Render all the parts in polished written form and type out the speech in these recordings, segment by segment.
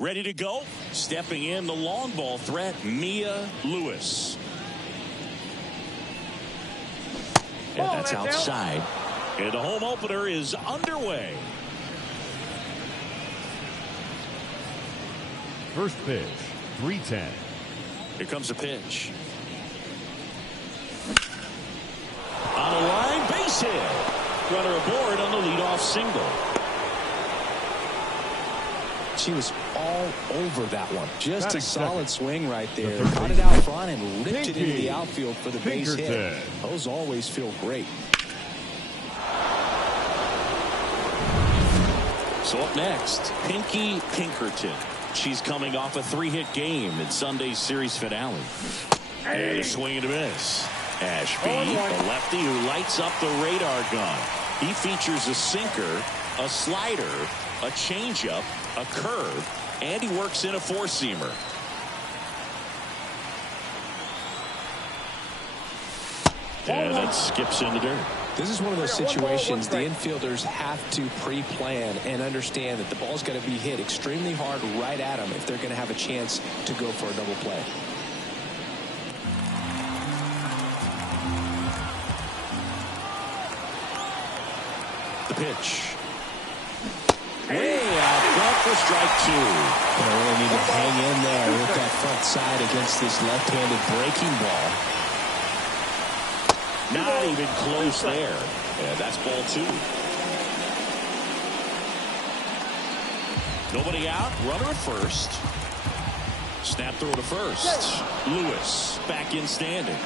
Ready to go? Stepping in, the long ball threat, Mia Lewis. And that's outside. And the home opener is underway. First pitch, 3-10. Here comes the pitch. On the line, base hit. Runner aboard on the leadoff single. She was all over that one. Just a solid swing right there. Caught it out front and ripped it into the outfield for the base hit. Those always feel great. So up next, Pinky Pinkerton. She's coming off a 3-hit game in Sunday's series finale. And a swing and a miss. Ashby, the lefty who lights up the radar gun. He features a sinker, a slider, a changeup, a curve, and he works in a four-seamer. And then skips in the dirt. This is one of those situations the infielders have to pre-plan and understand that the ball's got to be hit extremely hard right at them if they're going to have a chance to go for a double play. The pitch. Way out front for strike two. They really need to hang in there with that front side against this left-handed breaking ball. Not even close there. Yeah, that's ball two. Nobody out. Runner at first. Snap throw to first. Lewis back in standing.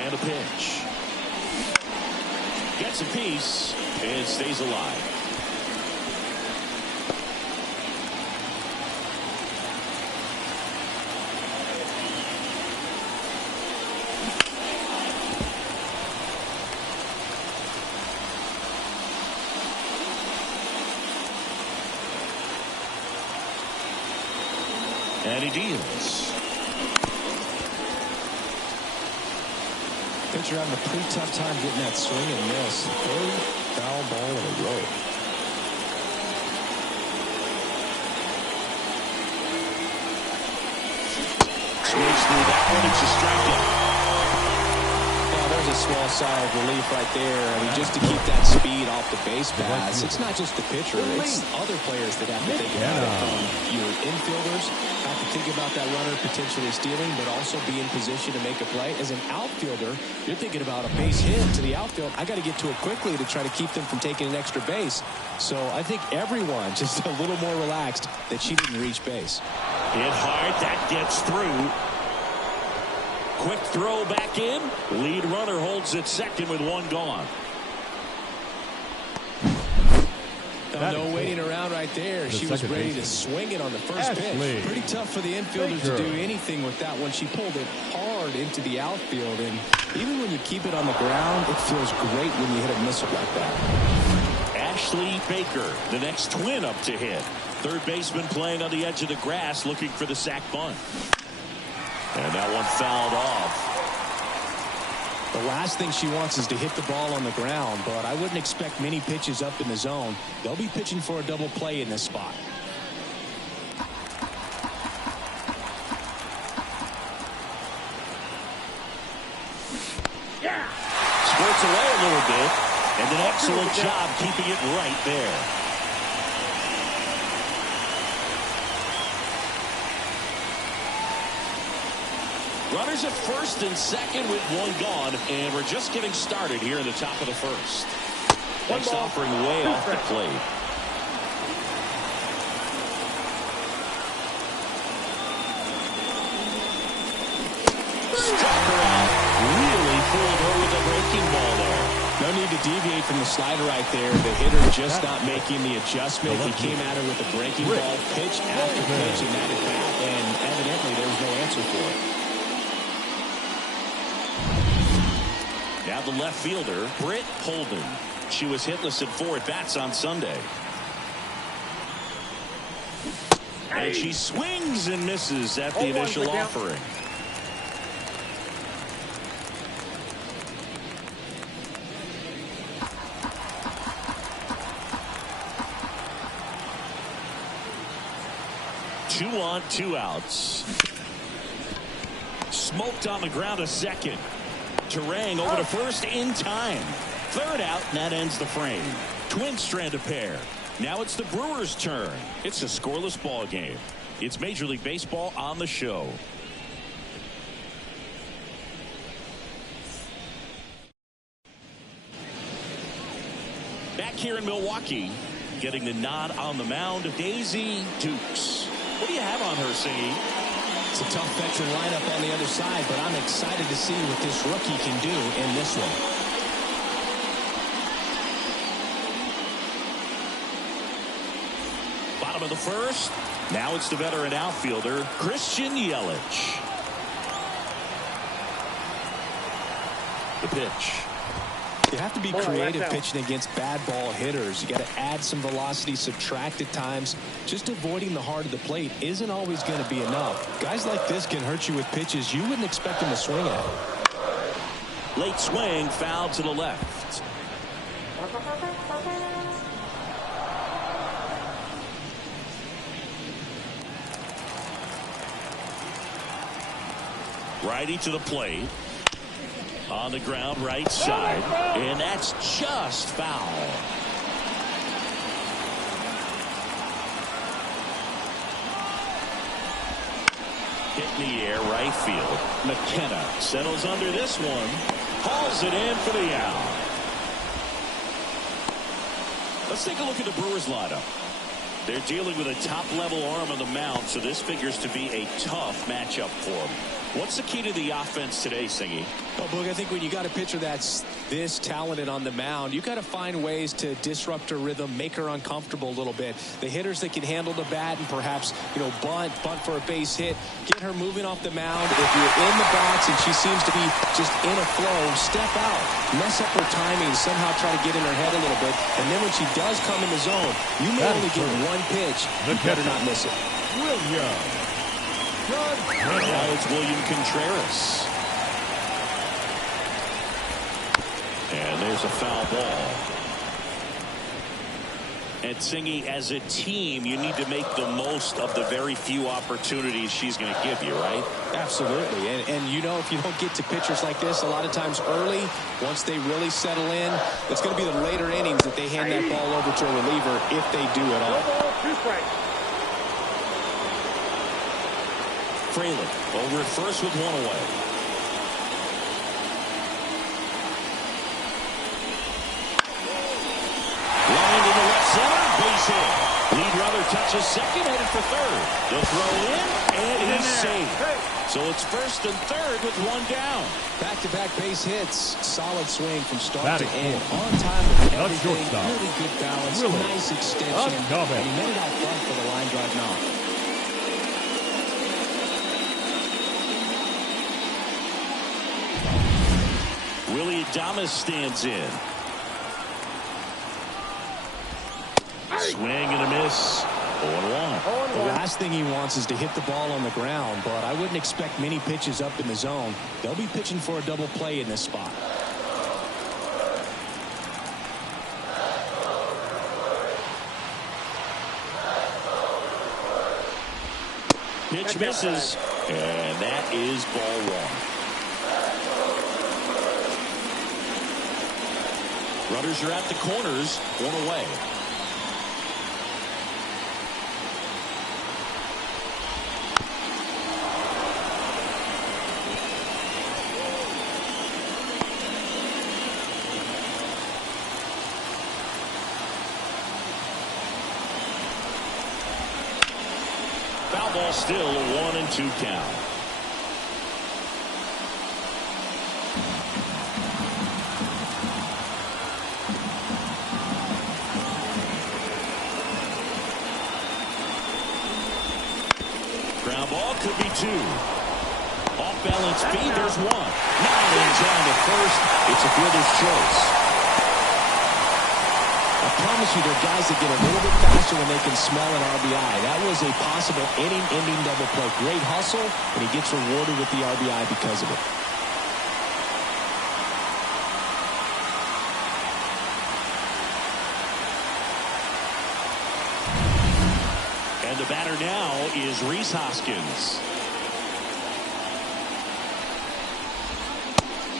And a pitch. Gets a piece and stays alive. And he deals. Pitcher having a pretty tough time getting that swing and miss. Third foul ball in a row. Swings through that one. It's a strikeout. Well, there's a small sigh of relief right there. I mean, just to keep that speed off the base pass. It's not just the pitcher. It's other players that have to think about it. From your infielders have to think about that runner potentially stealing, but also be in position to make a play. As an outfielder, you're thinking about a base hit to the outfield. I got to get to it quickly to try to keep them from taking an extra base. So I think everyone just a little more relaxed that she didn't reach base. Hit hard. That gets through. Quick throw back in. Lead runner holds at second with one gone. No waiting around right there. She was ready to swing it on the first pitch. Pretty tough for the infielders to do anything with that one. She pulled it hard into the outfield, and even when you keep it on the ground, it feels great when you hit a missile like that. Ashley Baker, the next twin up to hit. Third baseman playing on the edge of the grass, looking for the sac bunt. And that one fouled off. The last thing she wants is to hit the ball on the ground, but I wouldn't expect many pitches up in the zone. They'll be pitching for a double play in this spot. Yeah. Squirts away a little bit, and an excellent job keeping it right there. Runners at first and second with one gone, and we're just getting started here in the top of the first. Next offering way off the plate. struck her out. Really fooled her with a breaking ball there. No need to deviate from the slider right there. The hitter just not making the adjustment. He came at her with a breaking ball, pitch after pitch, and that at bat, and evidently there was no answer for it. Now the left fielder, Britt Holden. She was hitless at 4 at-bats on Sunday. And she swings and misses at the initial offering. Two on, 2 outs. Smoked on the ground a second. Terang over to first in time. Third out, and that ends the frame. Twin strand of pair. Now it's the Brewers' turn. It's a scoreless ball game. It's Major League Baseball on the show. Back here in Milwaukee, getting the nod on the mound, Daisy Dukes. What do you have on her, Singy? It's a tough veteran lineup on the other side, but I'm excited to see what this rookie can do in this one. Bottom of the first. Now it's the veteran outfielder, Christian Yelich. The pitch. You have to be creative pitching against bad ball hitters. You got to add some velocity, subtract at times. Just avoiding the heart of the plate isn't always going to be enough. Guys like this can hurt you with pitches you wouldn't expect them to swing at. Late swing, foul to the left. Righty to the plate. On the ground, right side. And that's just foul. Hit in the air, right field. McKenna settles under this one. Hauls it in for the out. Let's take a look at the Brewers lineup. They're dealing with a top-level arm on the mound, so this figures to be a tough matchup for them. What's the key to the offense today, Singy? Well, Boog, I think when you got a pitcher that's this talented on the mound, you got to find ways to disrupt her rhythm, make her uncomfortable a little bit. The hitters that can handle the bat and perhaps, bunt for a base hit, get her moving off the mound. If you're in the box and she seems to be just in a flow, step out, mess up her timing, somehow try to get in her head a little bit. And then when she does come in the zone, you may only get one pitch. You better not miss it. Now it's William Contreras. And there's a foul ball. And Singy, as a team, you need to make the most of the very few opportunities she's going to give you, right? Absolutely. And if you don't get to pitchers like this a lot of times early, once they really settle in, it's going to be the later innings that they hand that ball over to a reliever if they do at all. Fraley over at first with one away. Line into left center, base hit. Lead runner touches second, headed for third. The throw in, and he's safe. So it's first and third with one down. Back-to-back base hits. Solid swing from start to end. On time with everything. Really good balance. Nice extension. And he made it out front for the line drive knock. Willie Adames stands in. Swing and a miss. 0-1. The last thing he wants is to hit the ball on the ground, but I wouldn't expect many pitches up in the zone. They'll be pitching for a double play in this spot. Pitch misses, and that is ball one. Runners are at the corners, one away. Foul ball still, a 1-2 count. could be two. Off balance feed, there's one. Now in zone to first. It's a fielder's choice. I promise you, there are guys that get a little bit faster when they can smell an RBI. That was a possible inning-ending double play. Great hustle, and he gets rewarded with the RBI because of it. And the batter now is Rhys Hoskins.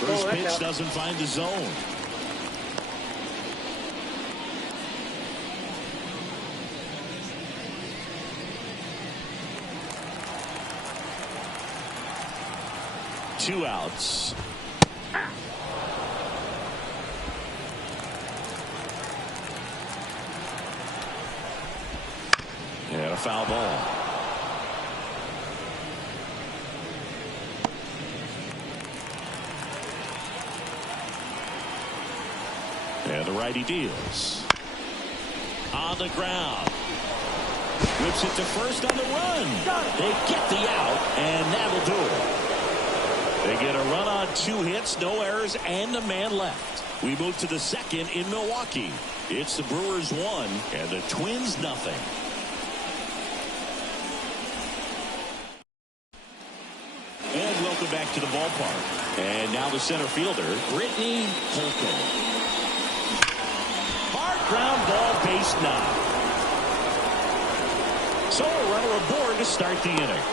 First pitch doesn't find the zone. Two outs. And a foul ball. And the righty deals. On the ground. Whips it to first on the run. They get the out, and that'll do it. They get a run on 2 hits, no errors, and a man left. We move to the second in Milwaukee. It's the Brewers 1 and the Twins nothing. And welcome back to the ballpark. And now the center fielder, Brittany Holcomb. Hard ground ball, base knock. So a runner aboard to start the inning.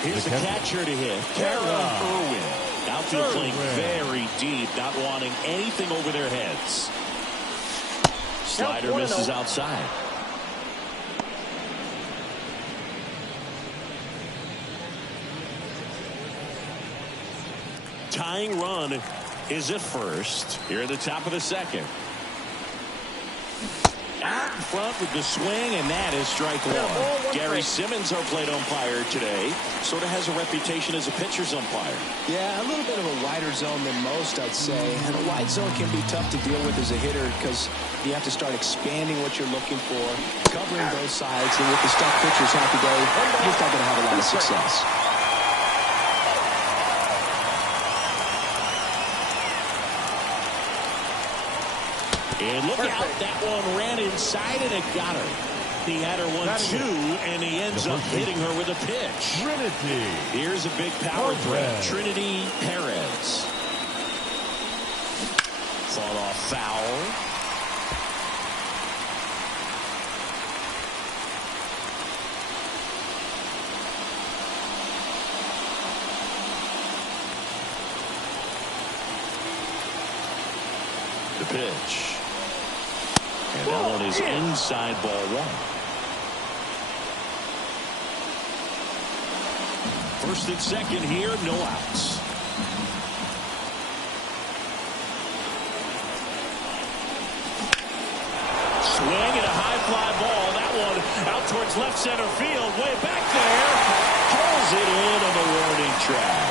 Here's the catcher to hit. Kara Irwin. Outfield playing very deep, not wanting anything over their heads. Slider misses outside. Tying run is at first. Here at the top of the second. Out in front with the swing, and that is strike one. Gary Simmons, our plate umpire today, sort of has a reputation as a pitcher's umpire. Yeah, a little bit of a wider zone than most, I'd say. And a wide zone can be tough to deal with as a hitter because you have to start expanding what you're looking for, covering both sides, and with the stuff pitchers have today, you're just not going to have a lot of success. And look out, that one ran inside and it got her. He had her 1-2, and he ends up hitting her with a pitch. Trinity. Here's a big power threat. Trinity Perez. Fought off foul. The pitch. And that one is inside ball one. First and second here, no outs. Swing and a high fly ball. That one out towards left center field. Way back there. Pulls it in on the warning track.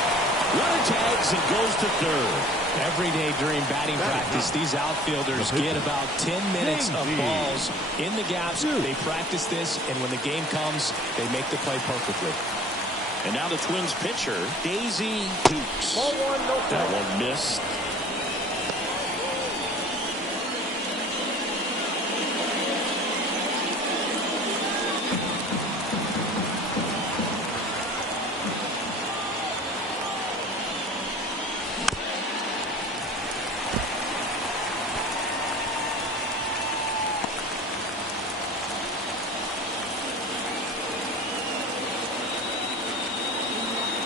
Runner tags and goes to third. Every day during batting practice, these outfielders get about 10 minutes of balls in the gaps. They practice this, and when the game comes, they make the play perfectly. And now the Twins pitcher, Daisy Dukes. That one missed.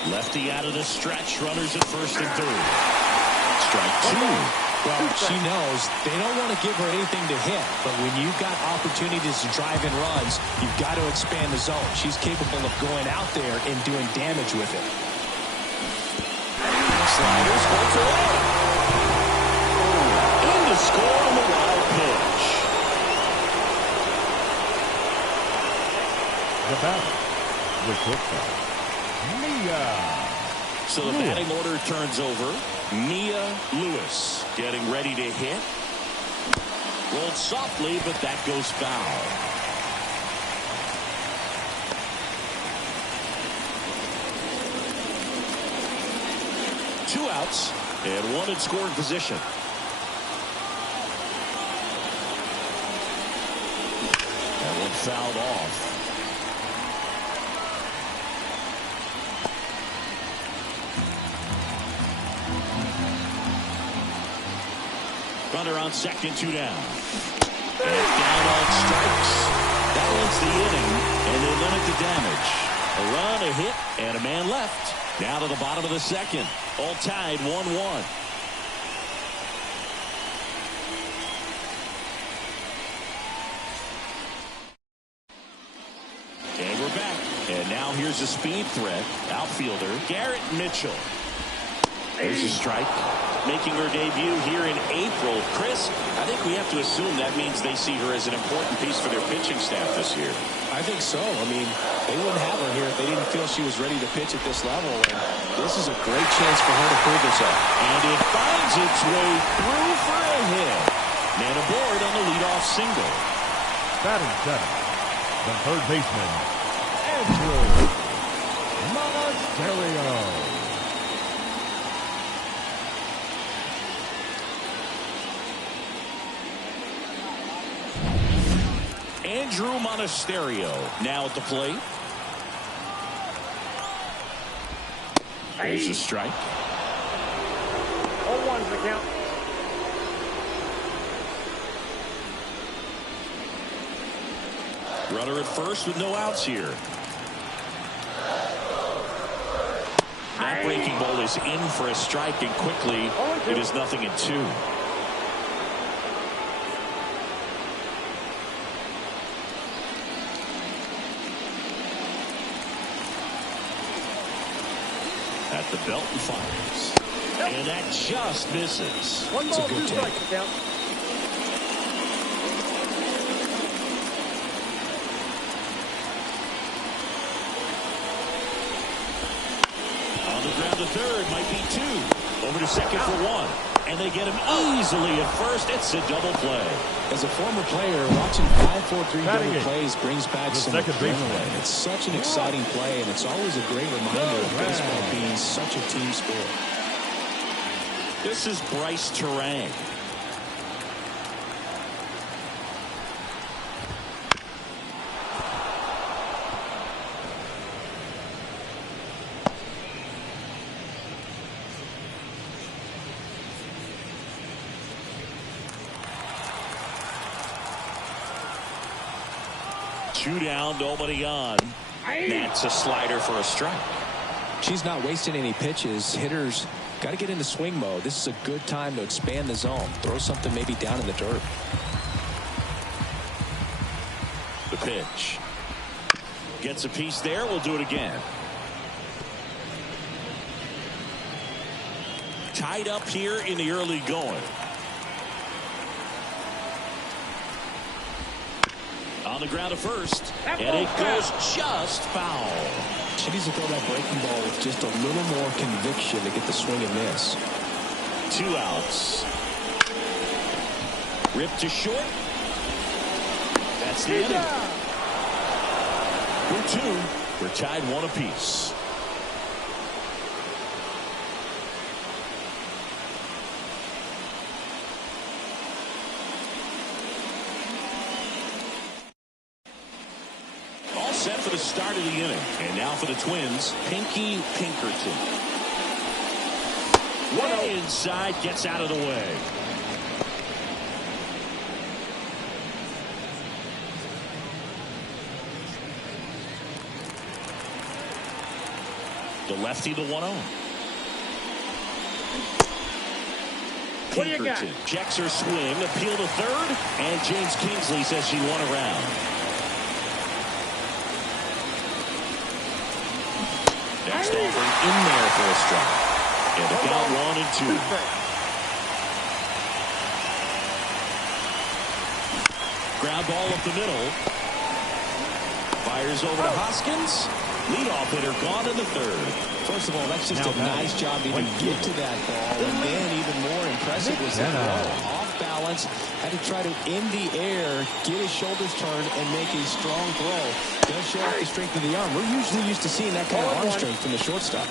Lefty out of the stretch, runners at first and third. Strike two. Well, she knows they don't want to give her anything to hit, but when you've got opportunities to drive in runs, you've got to expand the zone. She's capable of going out there and doing damage with it. Sliders, holds away. In to score on the wild pitch. The batter, the shortstop, Mia. So the batting order turns over. Mia Lewis getting ready to hit. Rolled softly, but that goes foul. Two outs and one in scoring position. That one fouled off. Runner on second, 2 down. And down on strikes. That ends the inning, and they limit the damage. A run, a hit, and a man left. Down to the bottom of the second. All tied 1-1. And we're back. And now here's a speed threat. Outfielder Garrett Mitchell. There's a strike. Making her debut here in April. Chris, I think we have to assume that means they see her as an important piece for their pitching staff this year. I think so. I mean, they wouldn't have her here if they didn't feel she was ready to pitch at this level. And this is a great chance for her to prove herself. And it finds its way through for a hit. Man aboard on the leadoff single. Batting seven, the third baseman, Andrew Monasterio. Andrew Monasterio now at the plate. There's a strike. 0-1's the count. Runner at first with no outs here. That breaking ball is in for a strike, and quickly it is 0-2. At the belt and fires. And that just misses. One ball, 2 strikes count. On the ground to third, might be 2. Over to second for 1. And they get him easily at first. It's a double play. As a former player, watching 5-4-3 double plays brings back some adrenaline. It's such an exciting play, and it's always a great reminder of baseball being such a team sport. This is Bryce Terang. Two down, nobody on. That's a slider for a strike. She's not wasting any pitches. Hitters got to get into swing mode. This is a good time to expand the zone. Throw something maybe down in the dirt. The pitch. Gets a piece there. We'll do it again. Tied up here in the early going. On the ground to first, and it goes just foul. She needs to throw that breaking ball with just a little more conviction to get the swing and miss. 2 outs. Ripped to short. That's the inning. We're 2. We're tied 1 apiece. Set for the start of the inning. And now for the Twins, Pinky Pinkerton. Way inside, gets out of the way. The lefty, the 1-0. Pinkerton checks her swing, appeal to third, and James Kingsley says she won a round. Next offering in there for a strike. And a count 1-2. Ground ball up the middle. Fires over to Hoskins. Leadoff hitter gone in the third. First of all, that's just a nice job to even get to that ball. And then even more impressive was the throw off balance. Had to try to, in the air, get his shoulders turned and make a strong throw. Does show off the strength of the arm. We're usually used to seeing that kind of arm strength from the shortstop.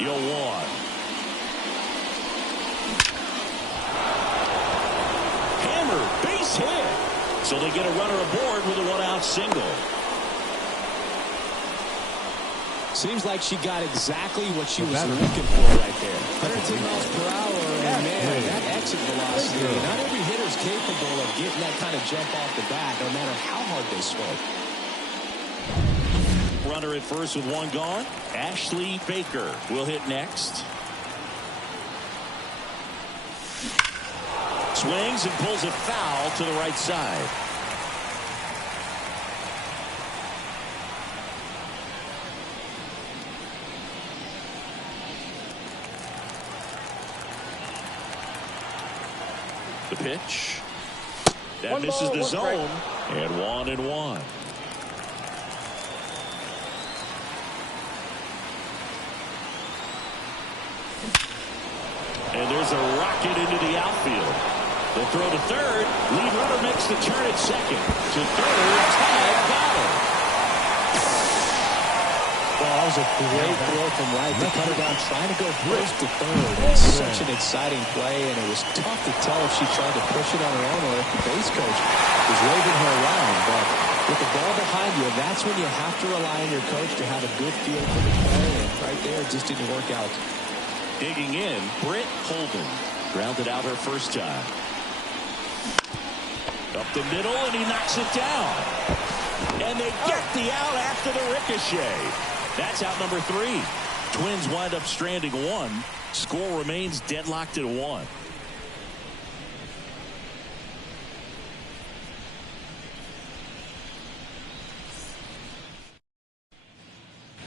You'll one. Hammer, base hit. So they get a runner aboard with a one-out single. Seems like she got exactly what she was looking for right there. 110 miles per hour, and man, that exit velocity. Not every hitter's capable of getting that kind of jump off the bat, no matter how hard they swing. Runner at first with one gone. Ashley Baker will hit next. Swings and pulls it foul to the right side. The pitch. That misses the zone. And 1-1. And there's a rocket into the outfield. They'll throw to third. Lead runner makes the turn at second. To third, tag, got it. Well, that was a great throw from right to cut her down, trying to go first to third. It's such an exciting play, and it was tough to tell if she tried to push it on her own or if the base coach was waving her around. But with the ball behind you, that's when you have to rely on your coach to have a good feel for the play, and right there, it just didn't work out. Digging in, Britt Holden grounded out her first time. Up the middle, and he knocks it down. And they get the out after the ricochet. That's out number 3. Twins wind up stranding 1. Score remains deadlocked at 1.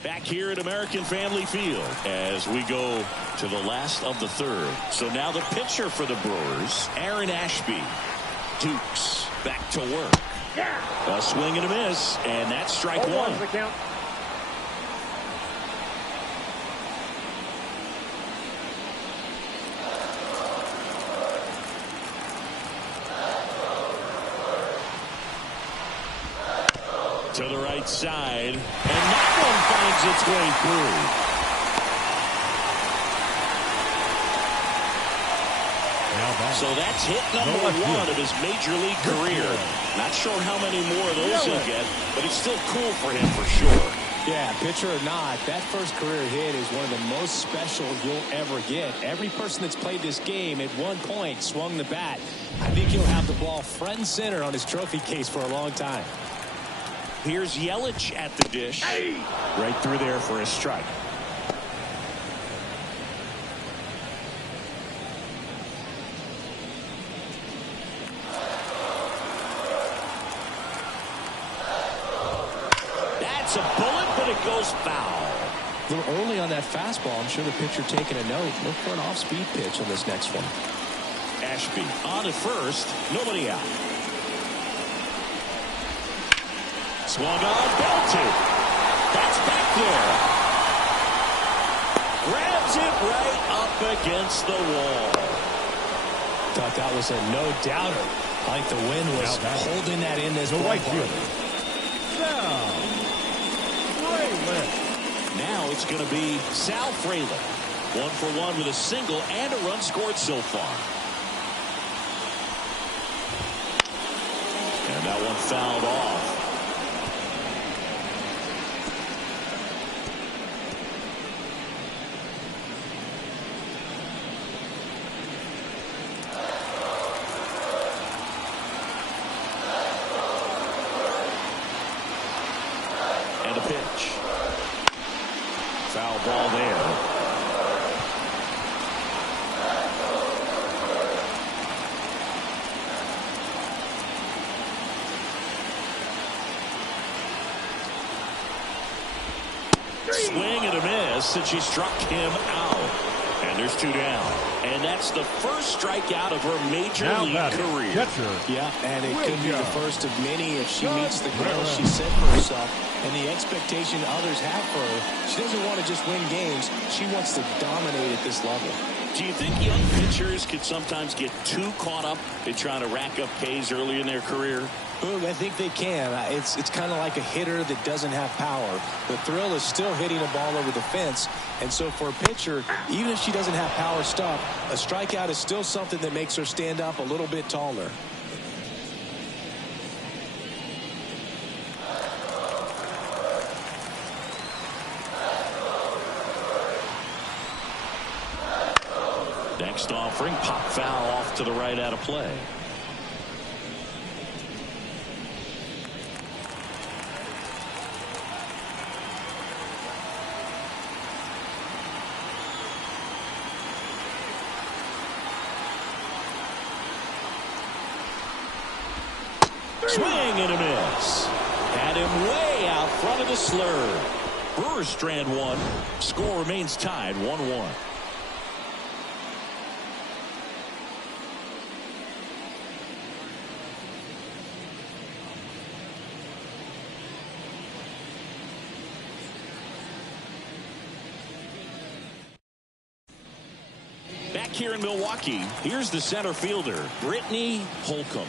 Back here at American Family Field as we go to the last of the third. So now the pitcher for the Brewers, Aaron Ashby. Dukes back to work. A swing and a miss, and that's strike 1. To the right side, and that one finds its way through. So that's hit number 1 of his major league career. Not sure how many more of those he'll get, but it's still cool for him for sure. Yeah, pitcher or not, that first career hit is one of the most special you'll ever get. Every person that's played this game at one point swung the bat. I think he'll have the ball front and center on his trophy case for a long time. Here's Yelich at the dish. Right through there for a strike. That's a bullet, but it goes foul. A little early on that fastball. I'm sure the pitcher taking a note. Look for an off-speed pitch on this next one. Ashby on at first. Nobody out. Swung on, belted. That's back there. Grabs it right up against the wall. Thought that was a no-doubter. Like the wind was holding that in this right field. Now it's going to be Sal Frelick. 1 for 1 with a single and a run scored so far. And that one fouled off. And a pitch. Foul ball there. Swing and a miss, and she struck him out. And there's 2 down. And that's the first strikeout of her major league career. Catcher. Yeah, and it could be the first of many if she meets the goals she set for herself and the expectation others have for her. She doesn't want to just win games. She wants to dominate at this level. Do you think young pitchers could sometimes get too caught up in trying to rack up Ks early in their career? I think they can. It's kind of like a hitter that doesn't have power. The thrill is still hitting a ball over the fence. And so for a pitcher, even if she doesn't have power stuff, a strikeout is still something that makes her stand up a little bit taller. Next offering, pop foul off to the right out of play. Swing and a miss. Had him way out front of the slur. Brewers strand one. Score remains tied 1-1. Back here in Milwaukee, here's the center fielder, Brittany Holcomb.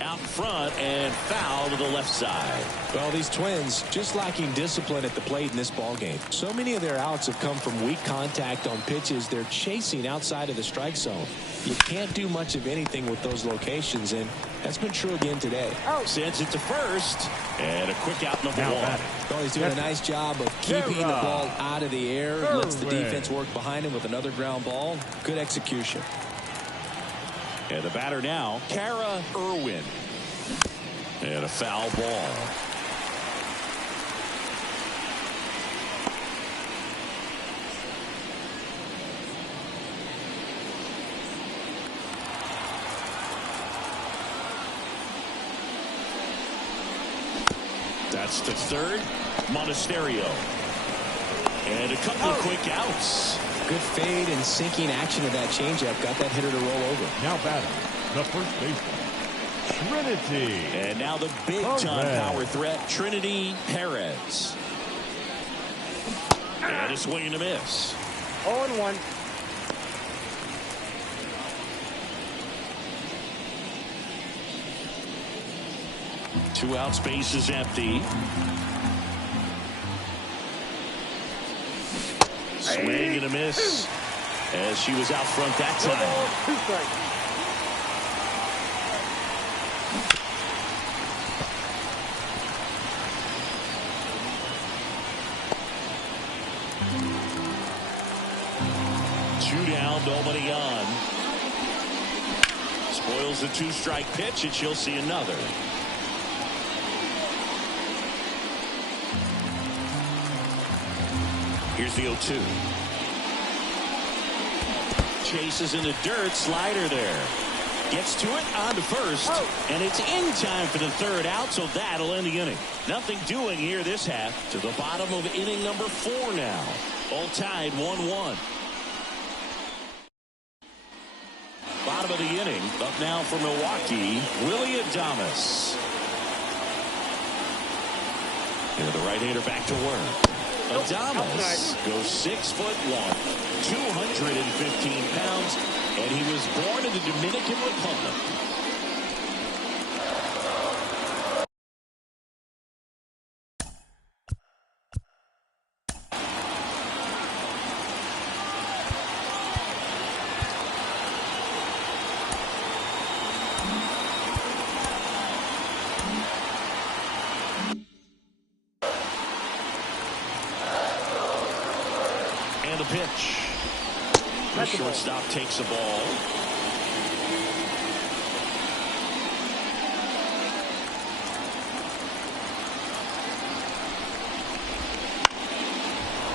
Out front and foul to the left side. Well, these Twins just lacking discipline at the plate in this ballgame. So many of their outs have come from weak contact on pitches they're chasing outside of the strike zone. You can't do much of anything with those locations, and that's been true again today. Sends it to first, and a quick out number one. Well, he's doing a nice job of keeping the ball out of the air. Lets the defense work behind him with another ground ball. Good execution. And the batter now, Kara Irwin. And a foul ball. That's the third. Monasterio. And a couple of quick outs. Good fade and sinking action of that changeup. Got that hitter to roll over. Now batting, the first baseman, Trinity. And now the big-time power threat, Trinity Perez. And a swing and a miss. 0-1. Two out, space is empty. Swing and a miss as she was out front that time. 2 strikes. Two down, nobody on. Spoils the 2-strike pitch, and she'll see another. Here's the 0-2. Chases in the dirt, slider there. Gets to it, on to first, and it's in time for the third out, so that'll end the inning. Nothing doing here this half. To the bottom of inning number 4 now. All tied 1-1. Bottom of the inning, up now for Milwaukee, Willie Adames. And the right-hander back to work. Adames goes 6'1", 215 pounds, and he was born in the Dominican Republic. And a pitch. The shortstop takes the ball.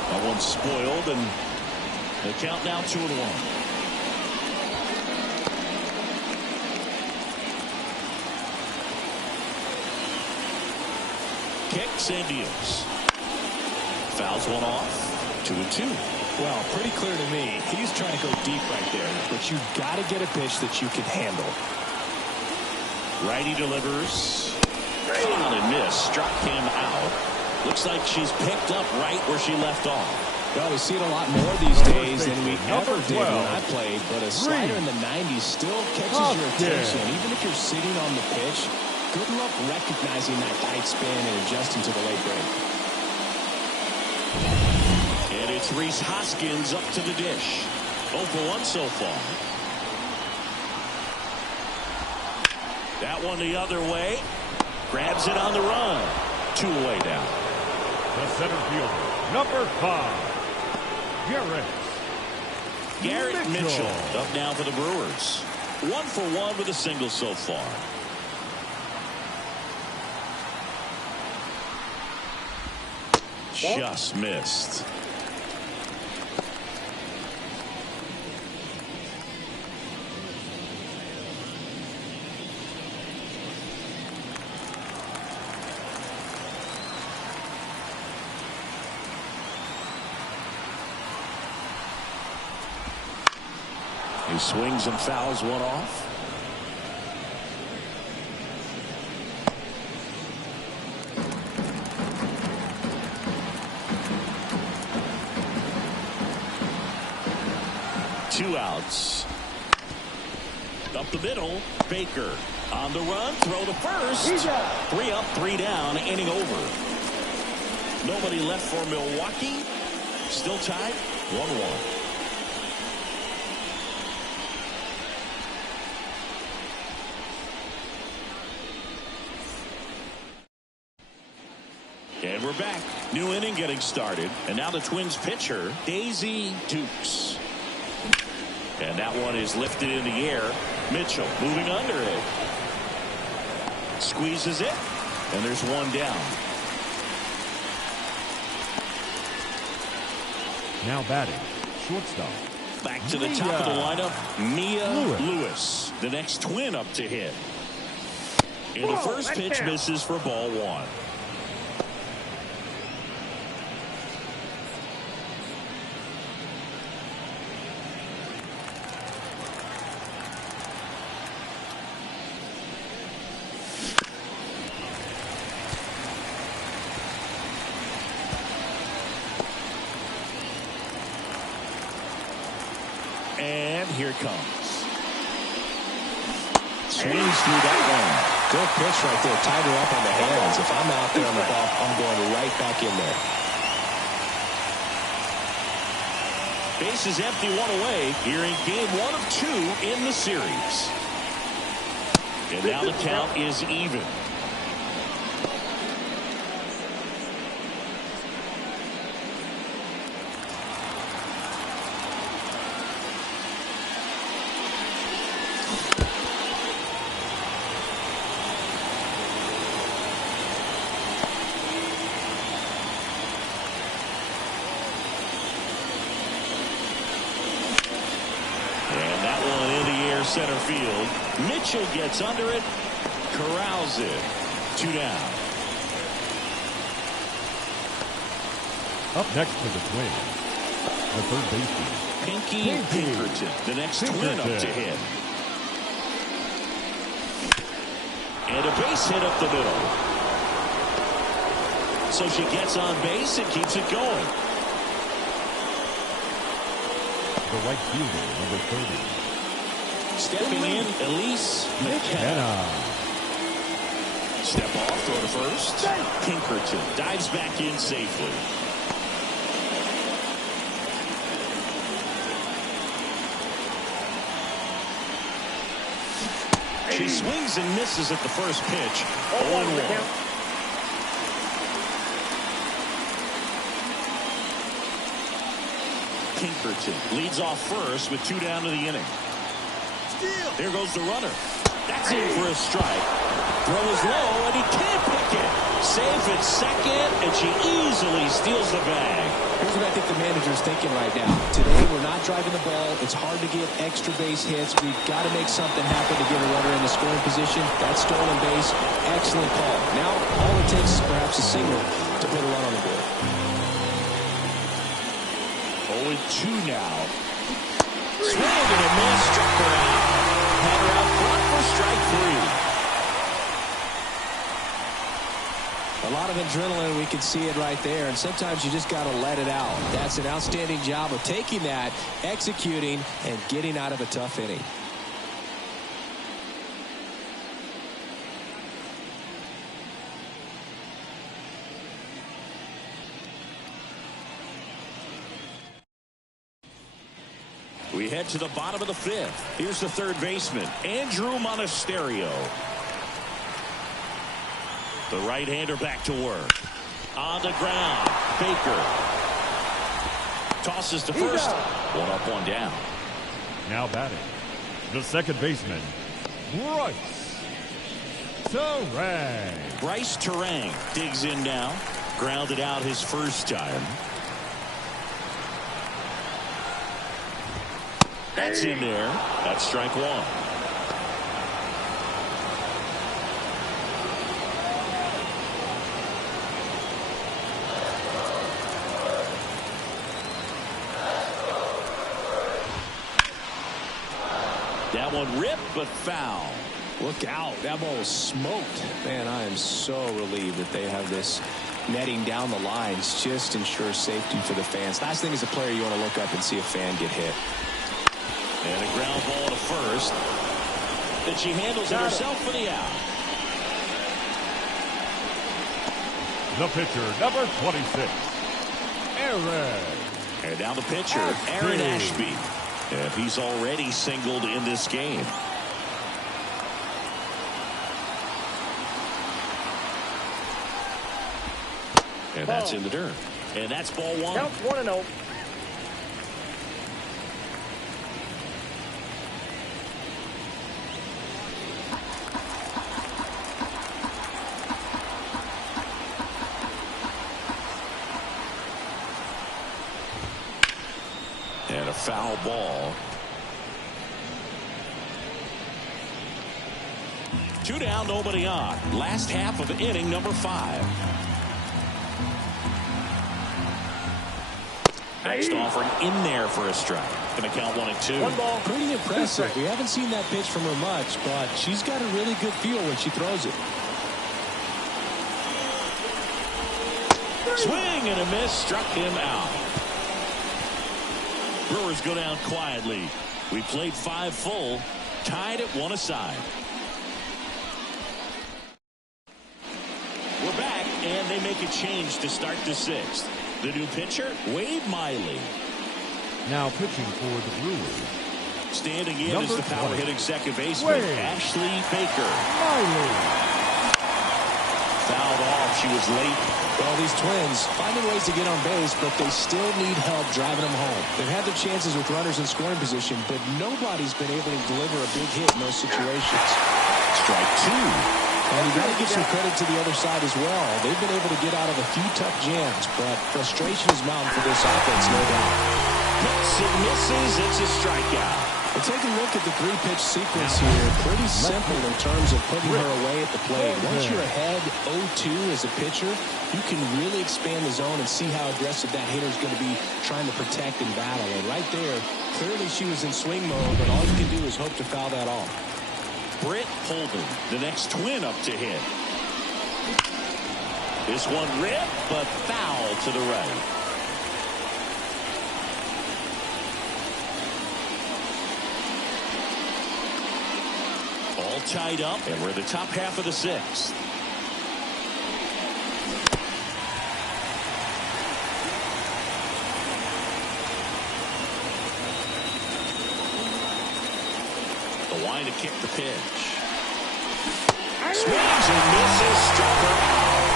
That one's spoiled, and the count now 2-1. Kicks and deals. Fouls one off. 2-2. Well, pretty clear to me. He's trying to go deep right there, but you've got to get a pitch that you can handle. Righty delivers. On and miss. Struck him out. Looks like she's picked up right where she left off. Well, we see it a lot more these days than we ever did when I played, but a slider in the 90s still catches your attention. Even if you're sitting on the pitch, good luck recognizing that tight spin and adjusting to the late break. And it's Rhys Hoskins up to the dish. 0 for 1 so far. That one the other way. Grabs it on the run. 2 away down. The center fielder, number 5. Garrett Mitchell up now for the Brewers. 1 for 1 with a single so far. Just missed. He swings and fouls one off. Two outs. Up the middle. Baker on the run. Throw to first. 3 up, 3 down. Inning over. Nobody left for Milwaukee. Still tied 1-1. And we're back. New inning getting started. And now the Twins pitcher, Daisy Dukes. And that one is lifted in the air. Mitchell moving under it. Squeezes it. And there's 1 down. Now batting, shortstop. Back to the top of the lineup, Mia Lewis. The next Twin up to hit. And the first pitch misses for ball 1. And here it comes. Swings through that one. Good pitch right there. Tied her up on the hands. If I'm out there on the ball, I'm going right back in there. Base is empty, 1 away. Here in game 1 of 2 in the series. And now the count is even. Center field. Mitchell gets under it. Corrals it. 2 down. Up next for the Twins, the third baseman, Pinky Pinkerton. The next Twin up to hit. And a base hit up the middle. So she gets on base and keeps it going. The right fielder, number 30. Stepping in, Elise McKenna. Step off, throw to first. Pinkerton dives back in safely. She swings and misses at the first pitch. 0-1. Pinkerton leads off first with 2 down to the inning. There goes the runner. That's in for a strike. Throw is low, and he can't pick it. Safe at second, and she easily steals the bag. Here's what I think the manager's thinking right now. Today, we're not driving the ball. It's hard to get extra base hits. We've got to make something happen to get a runner in the scoring position. That stolen base, excellent call. Now, all it takes is perhaps a single to put a run on the board. 0-1 0-2 now. Swing and a miss. Struck her out. Had her out front for strike 3. A lot of adrenaline, we can see it right there, and sometimes you just got to let it out. That's an outstanding job of taking that, executing, and getting out of a tough inning. We head to the bottom of the 5th. Here's the third baseman, Andrew Monasterio. The right-hander back to work. On the ground, Baker. Tosses to first. One up, one down. Now batting, the second baseman, Bryce Terang. Bryce Terang digs in now. Grounded out his first time. That's in there. That's strike 1. That one ripped, but foul. Look out. That ball was smoked. Man, I am so relieved that they have this netting down the lines. Just ensures safety for the fans. Last thing as a player, you want to look up and see a fan get hit. And a ground ball to first. Then she handles it herself for the out. The pitcher, number 26, Aaron. And now the pitcher, Aaron Ashby. And he's already singled in this game. And that's in the dirt. And that's ball 1. Count 1-0. And a foul ball. 2 down, nobody on. Last half of inning number 5. Next offering in there for a strike. Going to count 1-2. 1 ball. Pretty impressive. We haven't seen that pitch from her much, but she's got a really good feel when she throws it. Swing and a miss. Struck him out. Brewers go down quietly. We played 5 full. Tied at 1 aside. We're back, and they make a change to start the 6th. The new pitcher, Wade Miley. Now pitching for the Brewers, Standing in number is the 20, power-hitting second baseman, Wade Ashley Baker. Miley. Fouled off. She was late. Well, these Twins finding ways to get on base, but they still need help driving them home. They've had their chances with runners in scoring position, but nobody's been able to deliver a big hit in those situations. Strike 2. And you got to give some credit to the other side as well. They've been able to get out of a few tough jams, but frustration is mounting for this offense, no doubt. Hits and misses. It's a strikeout. Well, take a look at the 3-pitch sequence here. Pretty simple in terms of putting her away at the plate. Once you're ahead 0-2 as a pitcher, you can really expand the zone and see how aggressive that hitter is going to be trying to protect and battle. And right there, clearly she was in swing mode, but all you can do is hope to foul that off. Britt Holden, the next Twin up to hit. This one ripped, but foul to the right. All tied up, and we're in the top half of the 6th. To kick the pitch. Swings and misses. Struck her out.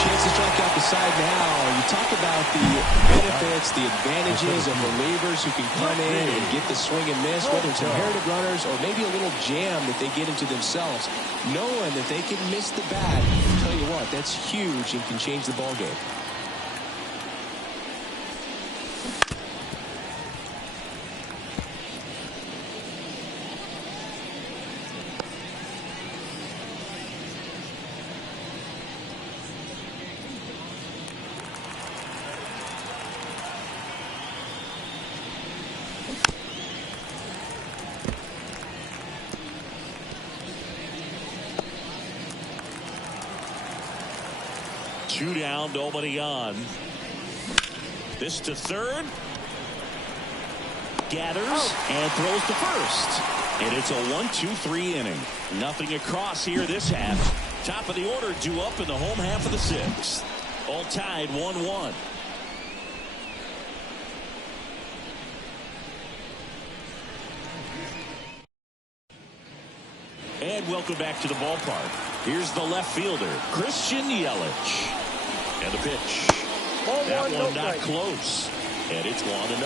Chance to strike out the side now. You talk about the benefits, the advantages of relievers who can come in and get the swing and miss, whether it's inherited runners or maybe a little jam that they get into themselves. Knowing that they can miss the bat, I'll tell you what, that's huge and can change the ball game. Two down, nobody on. This to third. Gathers and throws to first. And it's a 1-2-3 inning. Nothing across here this half. Top of the order due up in the home half of the sixth. All tied 1-1. And welcome back to the ballpark. Here's the left fielder, Christian Yelich. And the pitch. That one not close. And it's 1-0.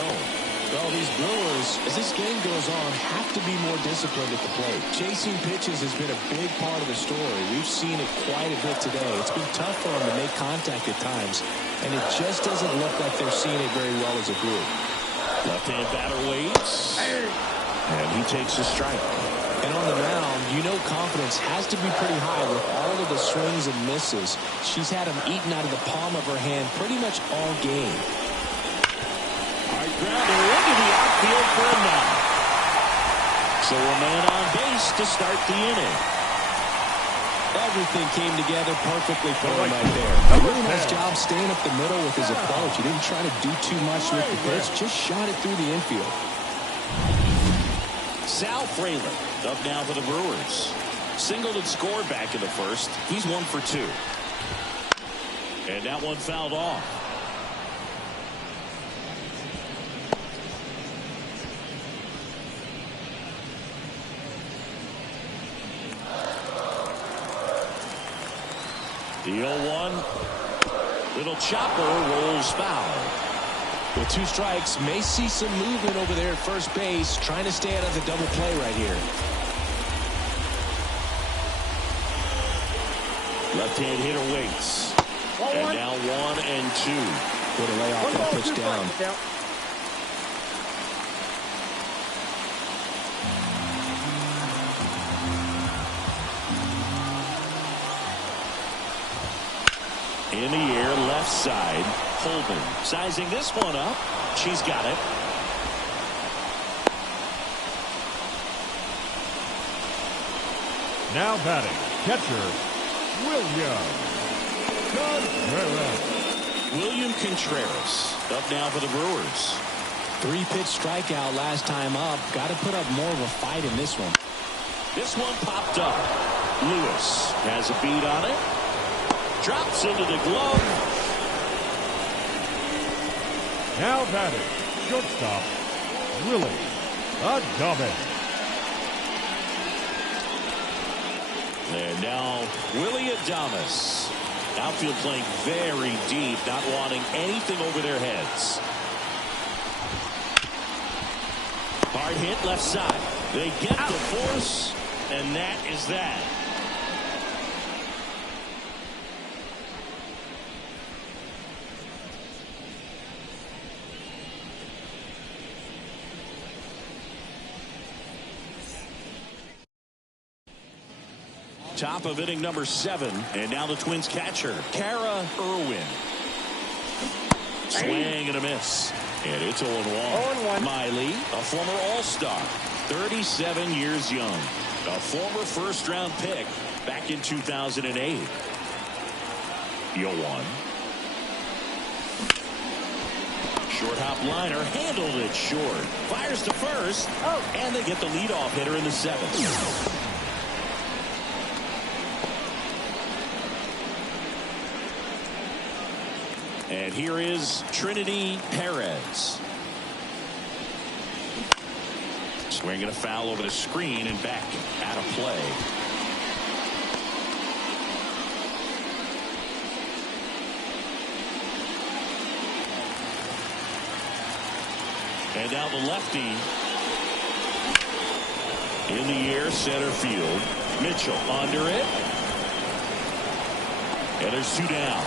Well, these Brewers, as this game goes on, have to be more disciplined at the plate. Chasing pitches has been a big part of the story. We've seen it quite a bit today. It's been tough for them to make contact at times, and it just doesn't look like they're seeing it very well as a group. Left-hand batter waits, and he takes a strike. And on the mound, you know confidence has to be pretty high with all of the swings and misses. She's had them eaten out of the palm of her hand pretty much all game. Hard grounder into the outfield for a knock. So a man on base to start the inning. Everything came together perfectly for him right there. A really nice job staying up the middle with his approach. He didn't try to do too much with the pitch, just shot it through the infield. Sal Fraley up now for the Brewers. Singled and scored back in the first. He's 1 for 2. And that one fouled off. The 0-1. Little chopper rolls foul. With 2 strikes, may see some movement over there at first base, trying to stay out of the double play right here. Left-hand hitter waits. And now 1 and 2. Put a lay off that pitch down. In the air, left side. Holden sizing this one up. She's got it. Now batting, catcher, William Contreras up now for the Brewers. 3-pitch strikeout last time up. Got to put up more of a fight in this one. This one popped up. Lewis has a beat on it. Drops into the glove. Now batting, shortstop, Willie Adames. And now Willie Adames. Outfield playing very deep, not wanting anything over their heads. Hard hit left side. They get the force, and that is that. Top of inning number 7, and now the Twins catcher, Kara Irwin. Swing and a miss, and it's 0-1. Miley, a former All-Star, 37 years young, a former first-round pick back in 2008. 0-1. Short hop liner, handled it short. Fires to first, and they get the leadoff hitter in the 7th. And here is Trinity Perez. Swinging a foul over the screen and back out of play. And now the lefty. In the air, center field. Mitchell under it. And there's 2 down.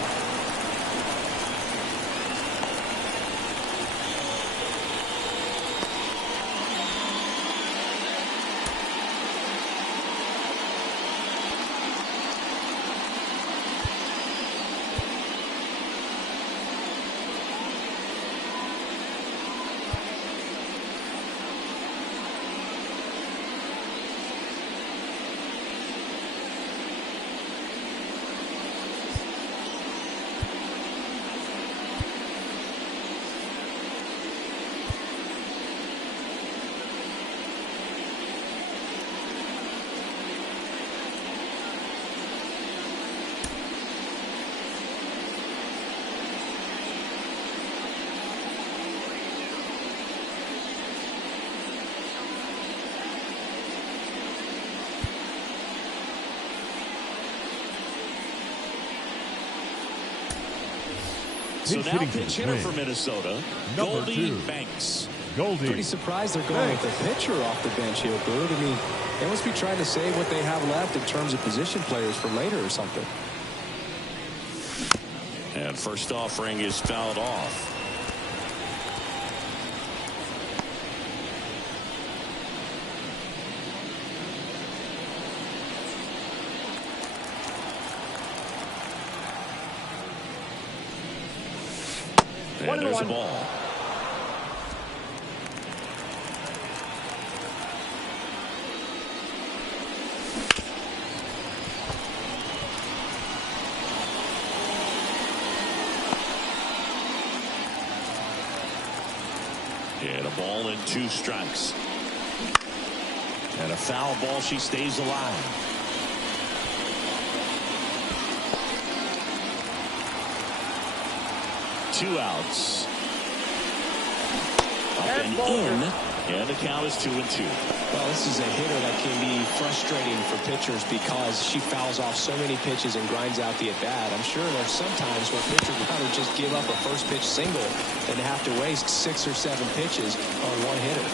So He's now hitting pitch for the hitter for swing. Minnesota, Number Goldie 2. Banks. Goldie. Pretty surprised they're going with a pitcher off the bench here, Boog. I mean, they must be trying to save what they have left in terms of position players for later or something. And first offering is fouled off. And there's the ball. And a ball and 2 strikes. And a foul ball. She stays alive. Two outs. Up and in. And the count is 2-2. Well, this is a hitter that can be frustrating for pitchers because she fouls off so many pitches and grinds out the at-bat. I'm sure there's some times where pitchers would rather just give up a first pitch single than have to waste 6 or 7 pitches on one hitter.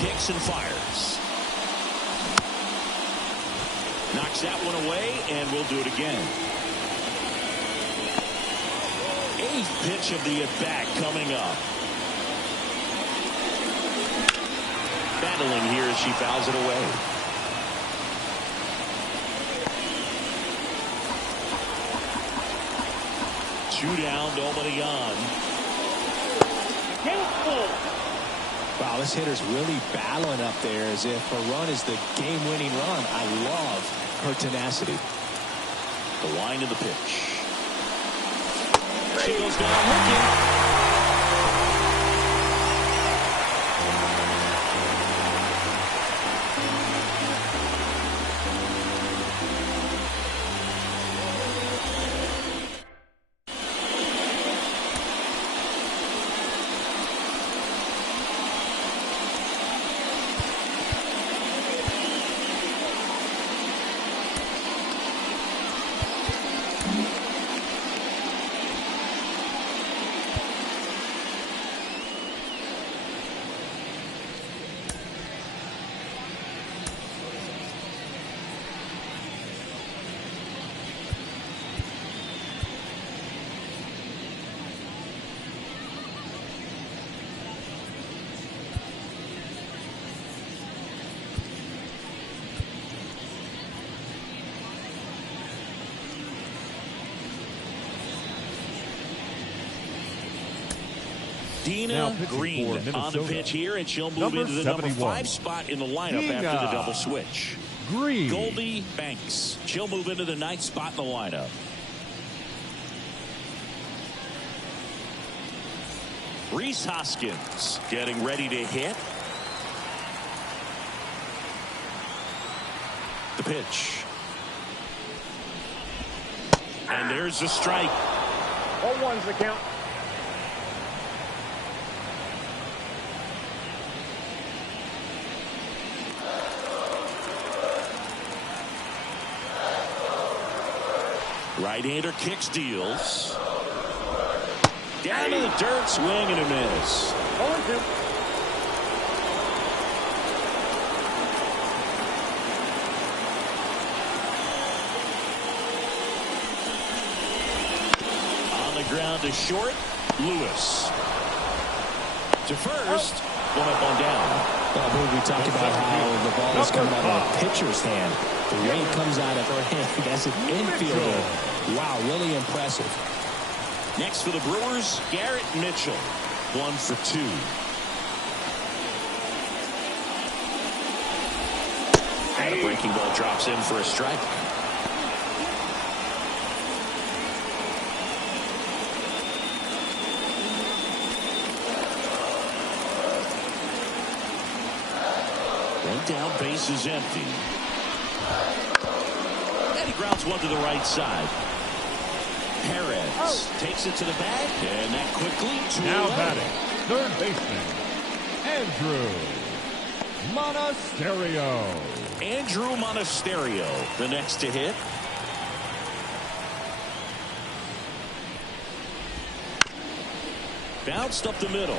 Kicks and fires. Knocks that one away, and we'll do it again. 8th pitch of the at-bat coming up. Battling here as she fouls it away. Two down, nobody on. Wow, this hitter's really battling up there as if her run is the game-winning run. I love her tenacity. The line of the pitch. She goes down looking. Dina Green on the pitch here, and she'll move into the number 5 spot in the lineup after the double switch. Green. Goldie Banks. She'll move into the 9th spot in the lineup. Reese Hoskins getting ready to hit. The pitch. And there's the strike. 0-1's the count. Right-hander kicks, deals. Down to the dirt, swing and a miss. 0-2. On the ground to short, Lewis. To first, one up, one down. Well, we talked about how the ball is coming out of a pitcher's hand. The weight comes out of her hand as an infielder. Wow, really impressive. Next for the Brewers, Garrett Mitchell. 1 for 2. And a breaking ball drops in for a strike. One down, base is empty. And he grounds one to the right side. Perez takes it to the bag, and that quickly to Now away. batting, third baseman, Andrew Monasterio. Andrew Monasterio, the next to hit. Bounced up the middle.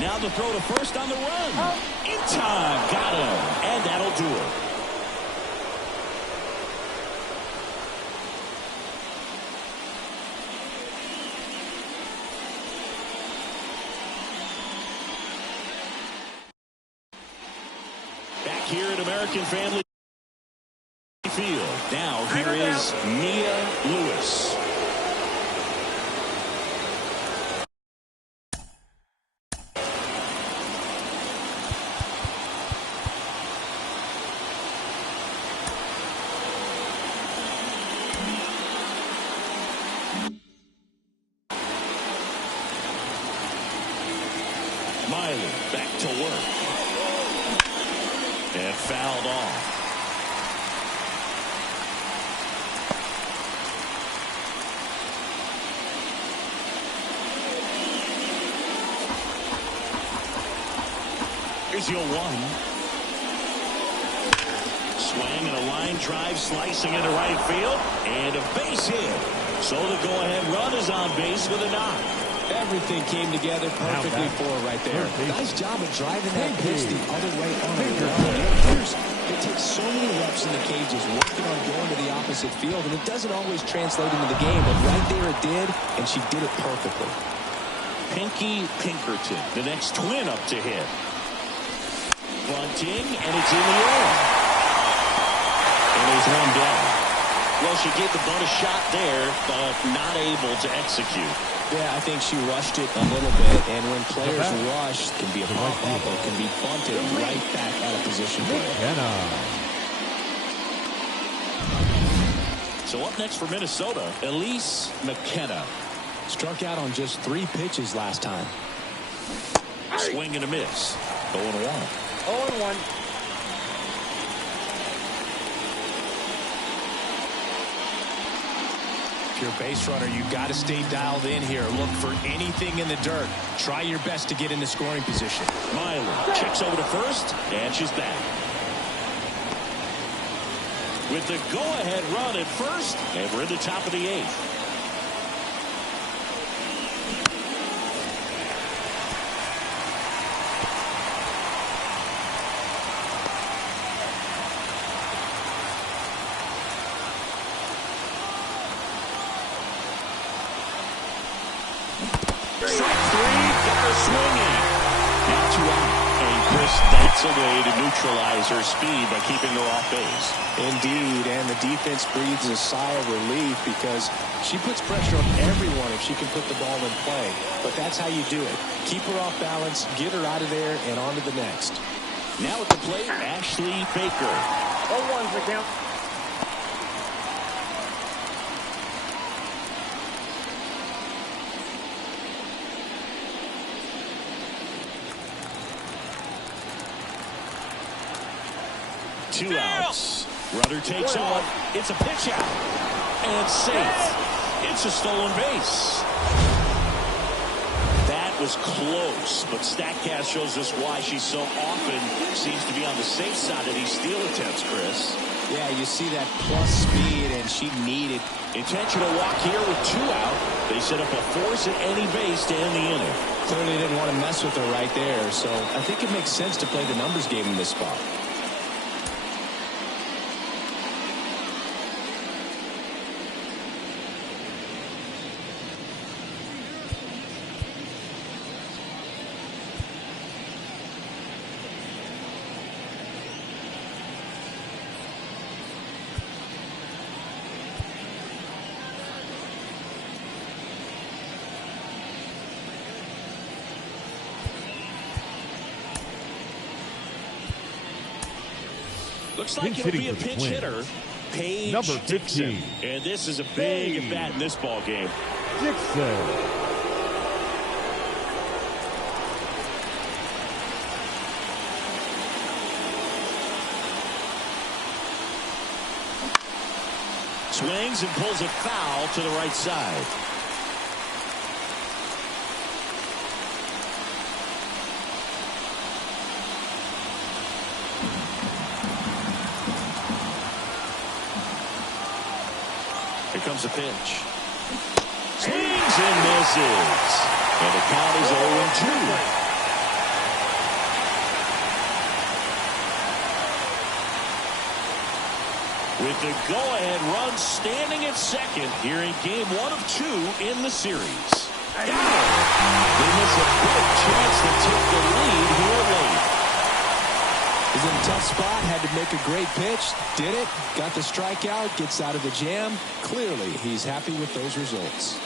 Now the throw to first on the run. In time. Got him. And that'll do it. Back here at American Family Field. Now here is Mia Lewis. Miley back to work. And fouled off. Here's your one. Swing and a line drive slicing into right field. And a base hit. So the go-ahead run is on base with a knock. Everything came together perfectly for her right there. Nice job of driving that pitch the other way on a run. It takes so many reps in the cages working on going to the opposite field, and it doesn't always translate into the game, but right there it did, and she did it perfectly. Pinky Pinkerton, the next twin up to hit. Bunting, and it's in the air. And there's one down. Well, she gave the bunt a shot there, but not able to execute. Yeah, I think she rushed it a little bit, and when players rush, it can be a pop-up or can be bunted right back out of position. So up next for Minnesota, Elise McKenna. Struck out on just 3 pitches last time. Swing and a miss. 0-1. 0-1. If you're a base runner, you got to stay dialed in here. Look for anything in the dirt. Try your best to get in the scoring position. Miley checks over to first, and she's back. With the go-ahead run at first, and we're in the top of the 8th. That's a way to neutralize her speed by keeping her off base. Indeed, and the defense breathes a sigh of relief because she puts pressure on everyone if she can put the ball in play. But that's how you do it. Keep her off balance, get her out of there, and on to the next. Now at the plate, Ashley Baker. 0-1's the count. Two outs. Runner takes off. It's a pitch out. And safe. It's a stolen base. That was close, but StatCast shows us why she so often seems to be on the safe side of these steal attempts, Chris. Yeah, you see that plus speed, and she needed. Intentional walk here with 2 out. They set up a force at any base to end the inning. Clearly didn't want to mess with her right there, so I think it makes sense to play the numbers game in this spot. Looks like it'll be a pinch hitter. Paige Number 15. Dixon. And this is a big at bat in this ball game. Dixon. Swings and pulls it foul to the right side. Here comes a pitch. Swings and misses. And the count is 0-2. With the go-ahead run standing at second here in game 1 of 2 in the series. Got it. They miss a big chance to take the lead here late. He's in a tough spot, had to make a great pitch, did it, got the strikeout, gets out of the jam. Clearly, he's happy with those results.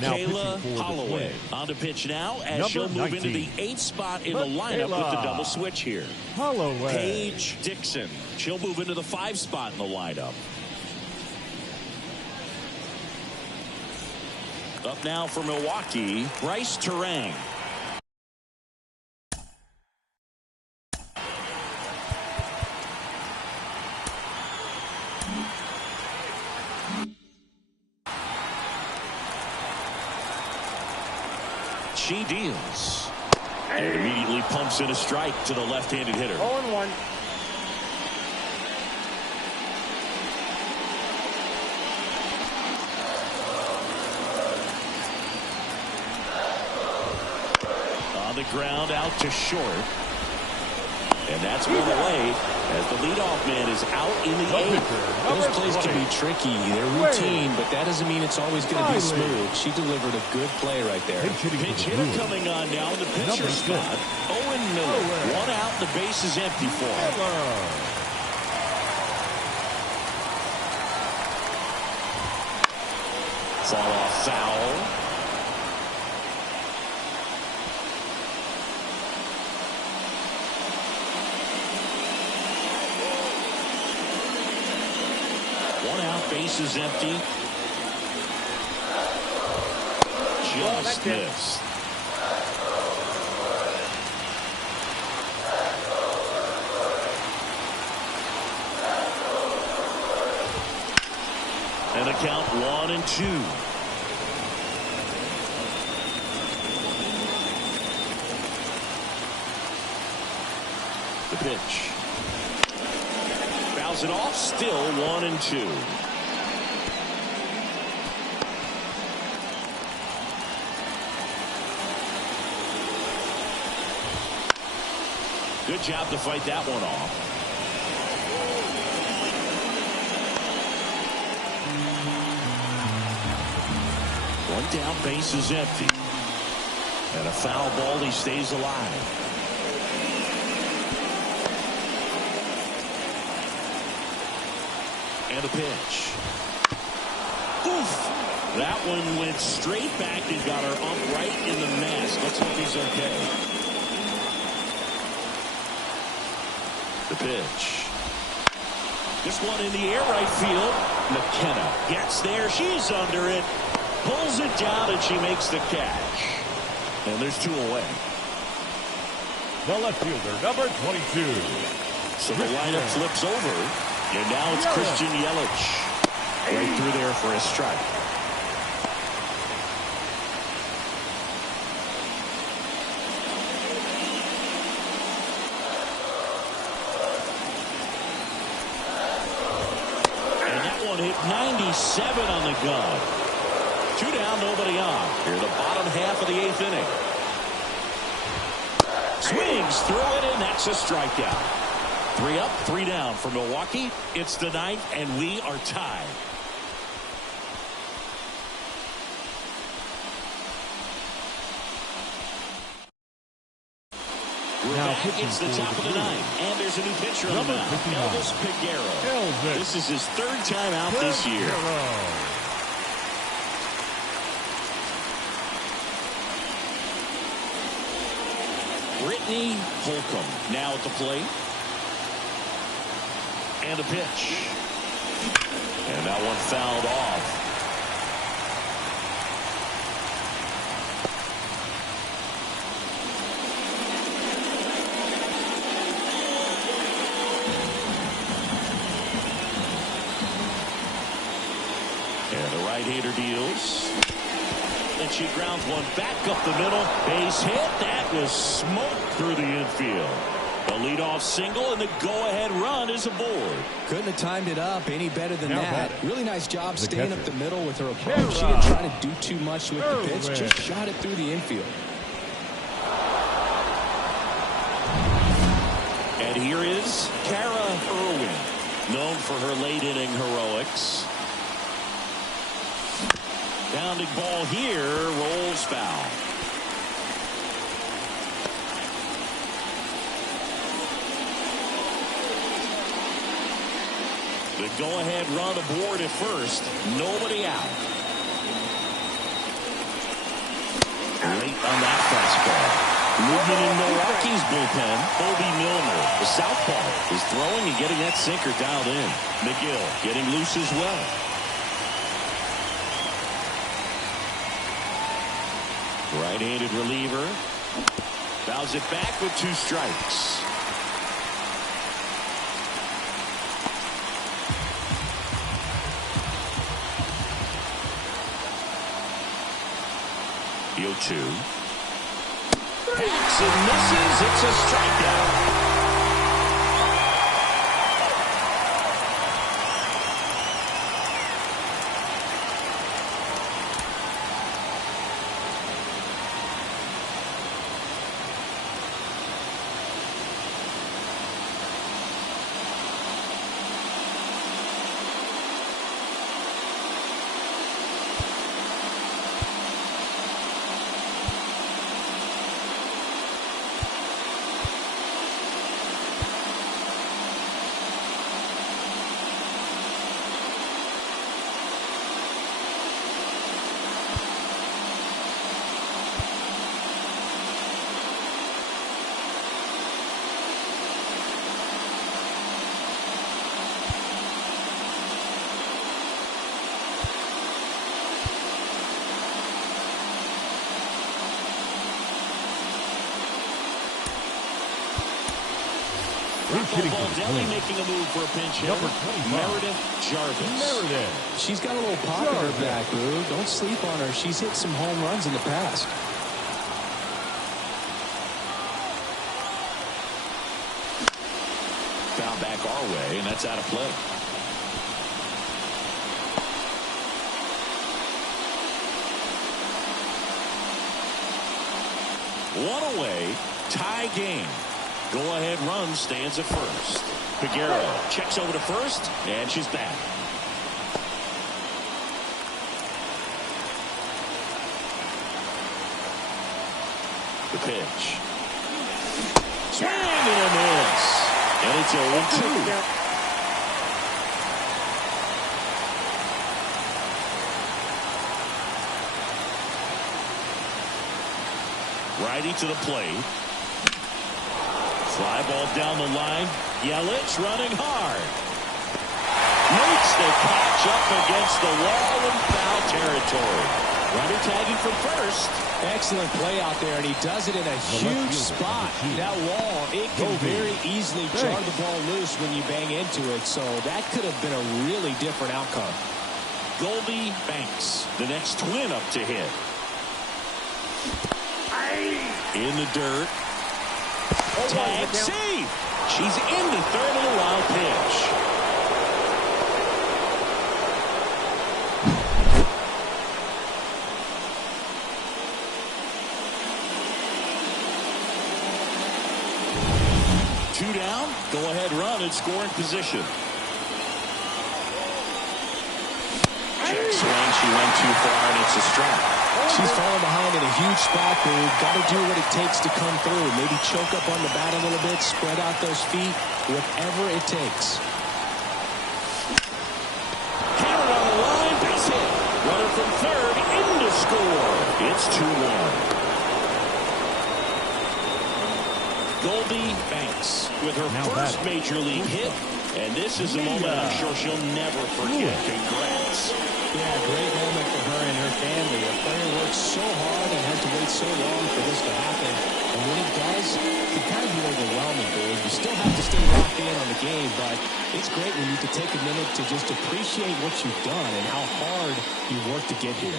Michaela Holloway on to pitch now as Number she'll move 19. into the 8th spot in the lineup with the double switch here. Holloway. Paige Dixon. She'll move into the 5 spot in the lineup. Up now for Milwaukee, Bryce Terang. She deals. And immediately pumps in a strike to the left-handed hitter. 0-1. On the ground, out to short. And that's one away as the leadoff man is out in the 8th. Those plays can be tricky. They're routine, but that doesn't mean it's always going to be smooth. She delivered a good play right there. Pinch hitter coming on now in the pitcher spot. Owen Miller. 1 out, the base is empty for him. Fall off foul. Base is empty. Just missed. And the count 1-2. The pitch. Fouls it off. Still 1-2. Good job to fight that one off. One down, base is empty. And a foul ball, he stays alive. And a pitch. Oof! That one went straight back and got her up right in the mask. Let's hope he's okay. The pitch. This one in the air right field. McKenna gets there. She's under it. Pulls it down and she makes the catch. And there's 2 away. The left fielder, number 22. So the lineup flips over. And now it's Christian Yelich. Right through there for a strike. Hit 97 on the gun. 2 down, nobody on. Here in the bottom half of the 8th inning. Swings through it, and that's a strikeout. 3 up, 3 down for Milwaukee. It's the 9th, and we are tied. Now It's the top of the 9th, and there's a new pitcher on the mound. Elvis Peguero. This is his 3rd time out this year. Brittany Holcomb now at the plate. And a pitch. And that one fouled off. And the right-hander deals. And she grounds one back up the middle. Base hit. That was smoke through the infield. A leadoff single, and the go-ahead run is aboard. Couldn't have timed it up any better than that. Really nice job staying up the middle with her approach. Kara. She didn't try to do too much with the pitch. Just shot it through the infield. And here is Kara Irwin, known for her late-inning heroics. Bounding ball here, rolls foul. The go-ahead run aboard at first. Nobody out. Late on that fastball. Movement in Milwaukee's bullpen. Bobby Milner, the southpaw, is throwing and getting that sinker dialed in. McGill getting loose as well. Right-handed reliever. Fouls it back with 2 strikes. The 0-2. Hacks and misses. It's a strikeout. Deli making a move for a pinch hitter. Meredith Jarvis. She's got a little pop in her back, Brew. Don't sleep on her. She's hit some home runs in the past. Foul back our way, and that's out of play. One away, tie game. Go-ahead run stands at first. Peguero checks over to first, and she's back. The pitch. Swing and a miss. And it's 0-2. Righty to the plate. Fly ball down the line. Yelich running hard. Makes the catch up against the wall in foul territory. Runner tagging from first. Excellent play out there, and he does it in a huge spot. That wall, it can very easily jar the ball loose when you bang into it, so that could have been a really different outcome. Goldie Banks, the next twin up to hit. In the dirt. Tag save. She's into third on a wild pitch. scoring position. Check swing. She went too far, and it's a strike. She's falling behind in a huge spot, dude. Got to do what it takes to come through. Maybe choke up on the bat a little bit, spread out those feet, whatever it takes. Hammered on the line, base hit. Runner from third, in to score. It's 2-1. Goldie Banks with her first major league hit, and this is a moment I'm sure she'll never forget. Congrats. Yeah, great moment for her and her family. A player works so hard and had to wait so long for this to happen. And when it does, it can kind of be overwhelming, dude. You still have to stay locked in on the game, but it's great when you can take a minute to just appreciate what you've done and how hard you worked to get here.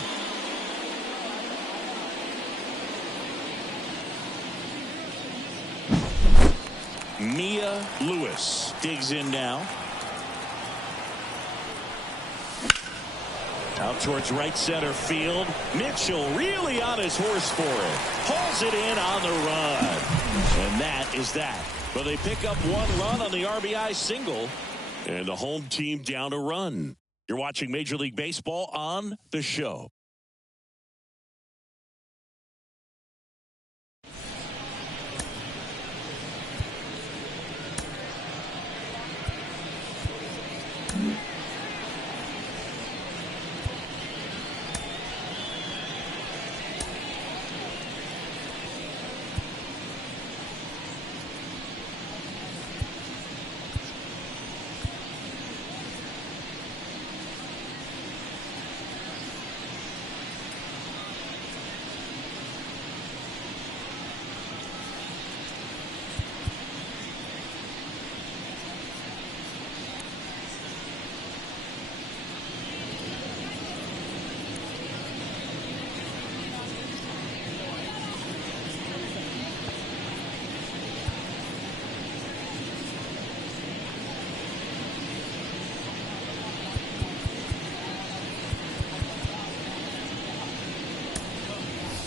Mia Lewis digs in now. Out towards right center field. Mitchell really on his horse for it. Pulls it in on the run. And that is that. But they pick up one run on the RBI single. And the home team down a run. You're watching Major League Baseball on The Show.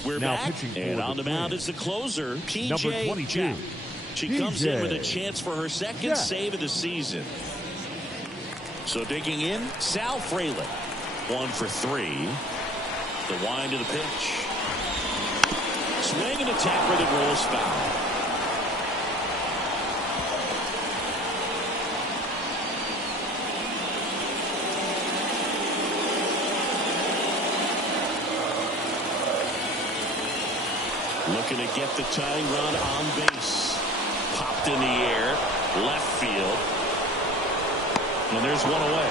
We're now back, and on the mound is the closer, P.J. Jack. She comes in with a chance for her second save of the season. So digging in, Sal Frelick. 1 for 3. The wind to the pitch. Swing and attack where the rolls foul. Looking to get the tying run on base. Popped in the air. Left field. And there's one away.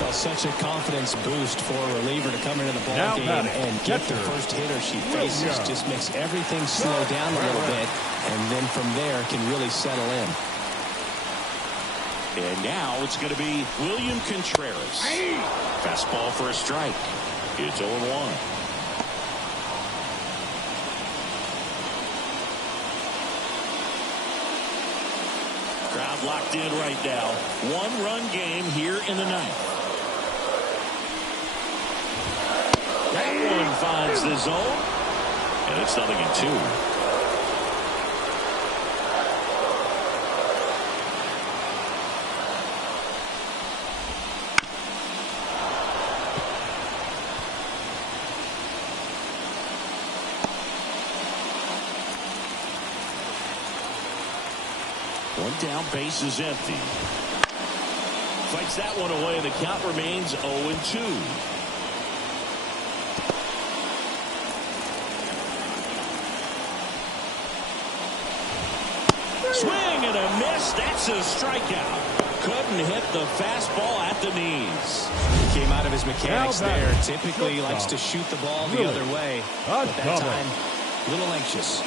Well, such a confidence boost for a reliever to come into the ball game and get the first hitter she faces. Just makes everything slow down a little bit, and then from there can really settle in. And now it's going to be William Contreras. Fastball for a strike. It's 0-1. Crowd locked in right now. 1-run game here in the ninth. That one finds the zone. And it's 0-2. One down, base is empty. Fights that one away, and the count remains 0-2. Swing and a miss. That's a strikeout. Couldn't hit the fastball at the knees. Came out of his mechanics there. Typically likes to shoot the ball the other way. But that time, a little anxious.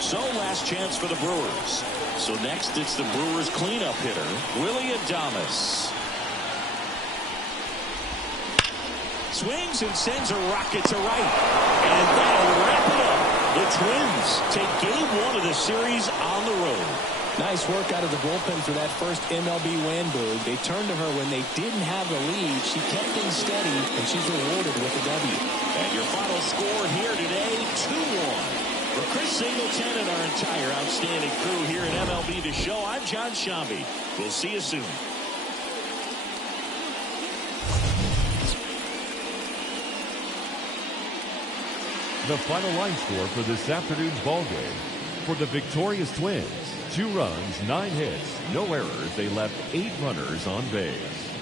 So last chance for the Brewers. So next it's the Brewers cleanup hitter, Willie Adames. Swings and sends a rocket to right. And that'll wrap it up. The Twins take game 1 of the series on the road. Nice work out of the bullpen for that first MLB win, Boog. They turned to her when they didn't have the lead. She kept things steady, and she's rewarded with a W. And your final score here today, 2-1. For Chris Singleton and our entire outstanding crew here at MLB The Show, I'm John Shambi. We'll see you soon. The final line score for this afternoon's ball game. For the victorious Twins, 2 runs, 9 hits, no errors. They left 8 runners on base.